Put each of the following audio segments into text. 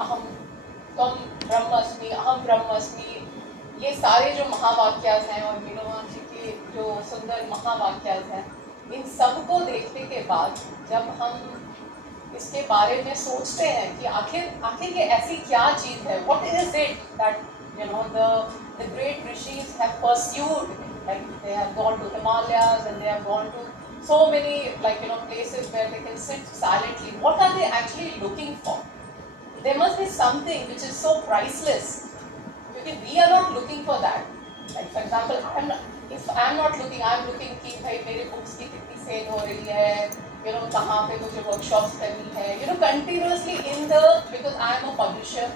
अहम त्वम ब्रह्मस्मि, अहम ब्रह्मस्मि, ये सारे जो महावाक्यास हैं और विनोबा जी के जो सुंदर महावाक्यास हैं, इन सबको देखने के बाद जब हम इसके बारे में सोचते हैं कि आखिर आखिर ये ऐसी क्या चीज़ है, what is it that the great rishis have pursued, like they have gone to Himalayas and they have gone to so many places where they can sit silently. What are they actually looking for? There must be something which is so priceless, because we are not looking for that. Like for example, if I am not looking, I am looking कि भाई मेरे books की कितनी sale हो रही है, कहाँ पे मुझे workshops करनी है, continuously in the, because I am a publisher,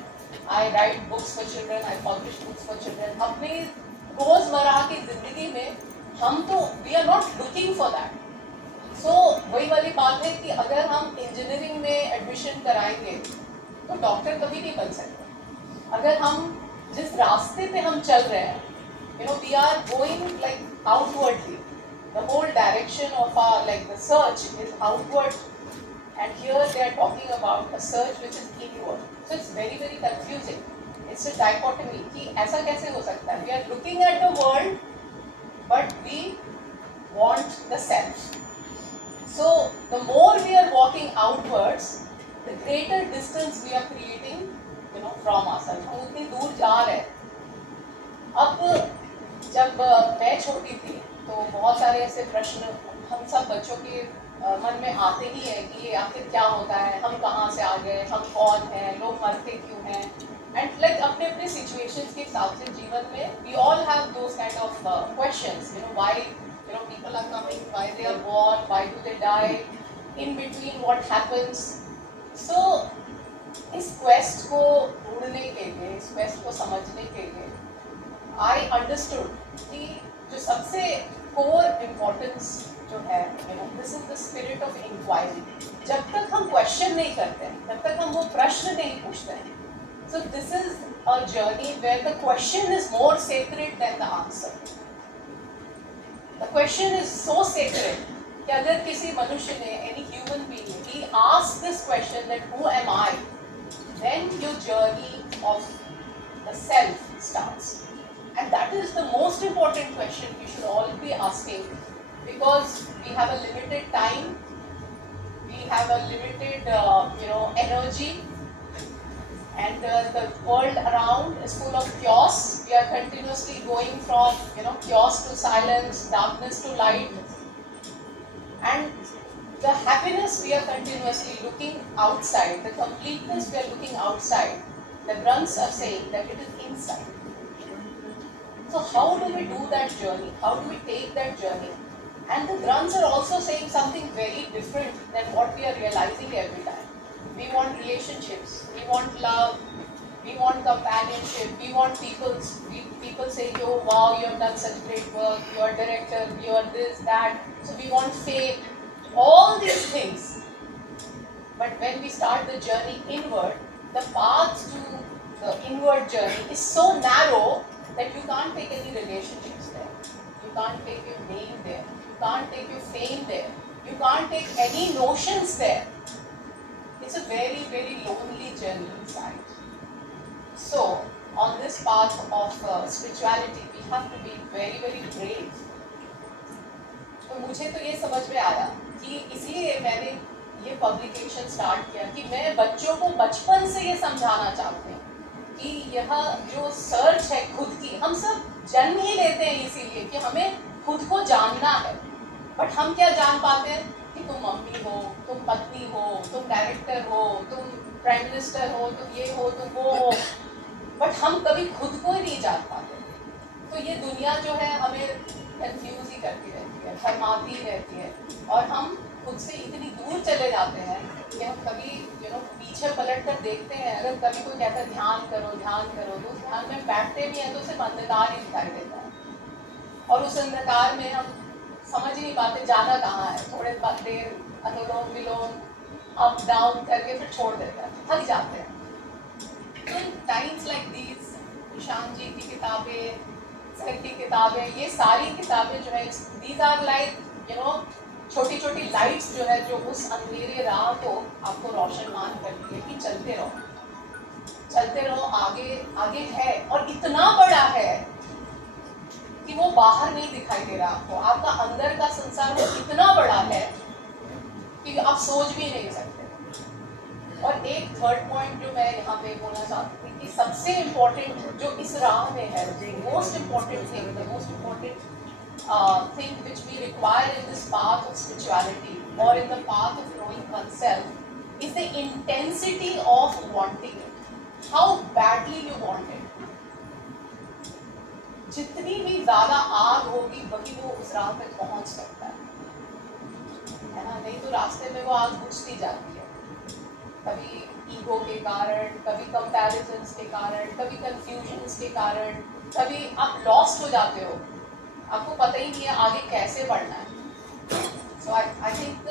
I write books for children, I publish books for children. अपनी रोजमर्रा की जिंदगी में हम तो we are not looking for that. So वही वाली बात है कि अगर हम इंजीनियरिंग में एडमिशन कराएंगे तो डॉक्टर कभी नहीं बन सकते. अगर हम जिस रास्ते पे हम चल रहे हैं, we are going like outwardly. The whole direction of our the search is outward, and here they are talking about a search which is inward. So it's very very confusing. It's a dichotomy कि ऐसा कैसे हो सकता है. We are looking at the world, but we want the self. So the more we are walking outwards, the greater distance we are creating, from ourselves. हम उतनी दूर जा रहे हैं. अब जब मैं छोटी थी तो बहुत सारे ऐसे प्रश्न हम सब बच्चों के मन में आते ही है कि ये आखिर क्या होता है, हम कहाँ से आ गए, हम कौन हैं, लोग मरते क्यों हैं, एंड अपने अपने सिचुएशंस के हिसाब से जीवन में we all have those kind of questions, why people are coming, why they are born, why do they die, in between what happens. So इस क्वेस्ट को ढूंढने के लिए, इस क्वेस्ट को समझने के लिए आई अंडरस्टूड कि जो सबसे कोर इम्पोर्टेंस जो है, this is the spirit of inquiry. जब तक हम क्वेश्चन नहीं करते हैं, जब तक हम वो प्रश्न नहीं पूछते हैं, so this is a journey where the question is more sacred than the answer. The question is so sacred कि अगर किसी मनुष्य ने, any human being, he asked this question that who am I, then your journey of the self starts. And that is the most important question we should all be asking, because we have a limited time, we have a limited energy, and the world around is full of chaos. We are continuously going from chaos to silence, darkness to light, and the happiness we are continuously looking outside, the completeness we are looking outside. The Brahms are saying that it is inside. So how do we do that journey? How do we take that journey? And the Brahms are also saying something very different than what we are realizing every time. We want relationships, we want love, we want companionship, we want people saying, oh wow, you have done such great work, you are director, you are this, that. So we want fame, all these things. But when we start the journey inward, the path to the inward journey is so narrow that you can't take any relationships there, you can't take your name there, you can't take your fame there, you can't take any notions there. It's a very very lonely journey inside. So on this path of spirituality, we have to be very very brave. तो मुझे तो ये समझ में आया कि इसलिए मैंने ये पब्लिकेशन स्टार्ट किया कि मैं बच्चों को बचपन से ये समझाना चाहती हूँ कि यह जो सर्च है खुद की, हम सब जन्म ही लेते हैं इसीलिए कि हमें खुद को जानना है. बट हम क्या जान पाते हैं कि तुम मम्मी हो, तुम पत्नी हो, तुम डायरेक्टर हो, तुम प्राइम मिनिस्टर हो, तुम ये हो, तुम वो हो, बट हम कभी खुद को ही नहीं जान पाते. तो ये दुनिया जो है हमें कंफ्यूज ही करती रहती है, शर्माती रहती है, और हम खुद से इतनी दूर चले जाते हैं कि हम कभी पीछे पलट कर देखते हैं. अगर कभी कोई कहता है ध्यान करो ध्यान करो, तो उस ध्यान में बैठते भी हैं तो सिर्फ अंधकार ही दिखाई देता है, और उस अंधकार में हम समझ ही नहीं पाते जाना कहाँ है. थोड़े देर अनुलोम विलोम अप डाउन करके फिर छोड़ देते हैं, थक जाते हैं. तो इन टाइम्स लाइक दीज, ईशान जी की किताबें, सर की किताबें, ये सारी किताबें जो है, दीज आर लाइक छोटी छोटी लाइट्स जो है, जो उस अंधेरे राह को आपको रोशनमान करती है कि चलते रहो. चलते रहो, आगे आगे है, और इतना बड़ा है कि वो बाहर नहीं दिखाई दे रहा आपको। आपका अंदर का संसार वो इतना बड़ा है कि आप सोच भी नहीं सकते। और एक थर्ड पॉइंट जो मैं यहाँ पे बोलना चाहती थी कि सबसे इम्पोर्टेंट जो इस राह में है, most important thing, the most important thing which we require in this path of spirituality or in the path of knowing oneself is the intensity of wanting it. How badly you want it. जितनी भी ज्यादा आग होगी वही वो उस राह पे पहुंच सकता है ना। नहीं तो रास्ते में वो आग बुझती जाती है, कभी ईगो के कारण, कभी कंपैरिजंस के कारण, कभी कंफ्यूजन्स के कारण, कभी आप लॉस्ट हो जाते हो, आपको पता ही नहीं है आगे कैसे बढ़ना है। सो आई थिंक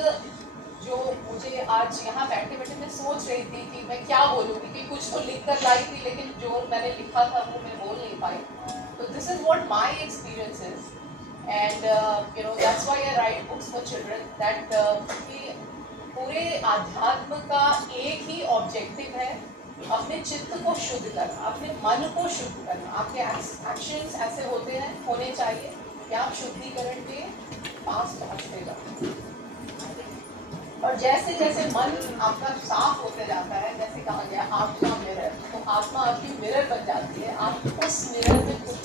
जो मुझे आज यहाँ बैठे बैठे मैं सोच रही थी कि मैं क्या बोलूँगी, कि कुछ तो लिख कर लाई थी लेकिन जो मैंने लिखा था वो मैं बोल नहीं पाई। तो this is what my experience is, and you know that's why I right books for children, that कि पूरे आध्यात्म का एक ही ऑब्जेक्टिव है, अपने चित्त को शुद्ध करना, अपने मन को शुद्ध करना। आपके एक्शंस ऐसे होने चाहिए कि आप शुद्धिकरण के पास पहुंचते जाओ। और जैसे जैसे मन आपका साफ होते जाता है, जैसे कहा गया आत्मा मिरर, तो आत्मा आपकी मिरर बन जाती है। आप उस मिरर में खुद